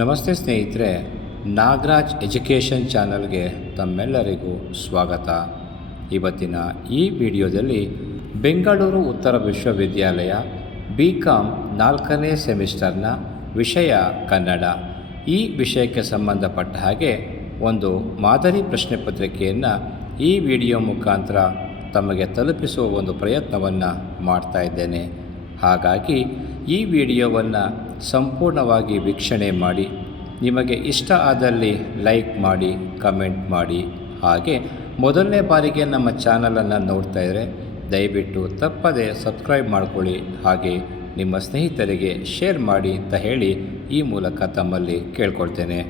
ನಮಸ್ತೆ ಸ್ನೇಹಿತರೆ, ನಾಗರಾಜ್ ಎಜುಕೇಷನ್ ಚಾನಲ್ಗೆ ತಮ್ಮೆಲ್ಲರಿಗೂ ಸ್ವಾಗತ. ಇವತ್ತಿನ ಈ ವಿಡಿಯೋದಲ್ಲಿ ಬೆಂಗಳೂರು ಉತ್ತರ ವಿಶ್ವವಿದ್ಯಾಲಯ BCom 4ನೇ ಸೆಮಿಸ್ಟರ್ನ ವಿಷಯ ಕನ್ನಡ, ಈ ವಿಷಯಕ್ಕೆ ಸಂಬಂಧಪಟ್ಟ ಹಾಗೆ ಒಂದು ಮಾದರಿ ಪ್ರಶ್ನೆ ಪತ್ರಿಕೆಯನ್ನು ಈ ವಿಡಿಯೋ ಮುಖಾಂತರ ತಮಗೆ ತಲುಪಿಸುವ ಒಂದು ಪ್ರಯತ್ನವನ್ನು ಮಾಡ್ತಾ ಇದ್ದೇನೆ. ಹಾಗಾಗಿ ಈ ವಿಡಿಯೋವನ್ನು ಸಂಪೂರ್ಣವಾಗಿ ವೀಕ್ಷಣೆ ಮಾಡಿ, ನಿಮಗೆ ಇಷ್ಟ ಆದಲ್ಲಿ ಲೈಕ್ ಮಾಡಿ, ಕಮೆಂಟ್ ಮಾಡಿ. ಹಾಗೆ ಮೊದಲನೇ ಬಾರಿಗೆ ನಮ್ಮ ಚಾನಲನ್ನು ನೋಡ್ತಾ ಇದ್ದರೆ ದಯವಿಟ್ಟು ತಪ್ಪದೆ ಸಬ್ಸ್ಕ್ರೈಬ್ ಮಾಡ್ಕೊಳ್ಳಿ, ಹಾಗೆ ನಿಮ್ಮ ಸ್ನೇಹಿತರಿಗೆ ಶೇರ್ ಮಾಡಿ ಅಂತ ಹೇಳಿ ಈ ಮೂಲಕ ತಮ್ಮಲ್ಲಿ ಕೇಳ್ಕೊಳ್ತೇನೆ.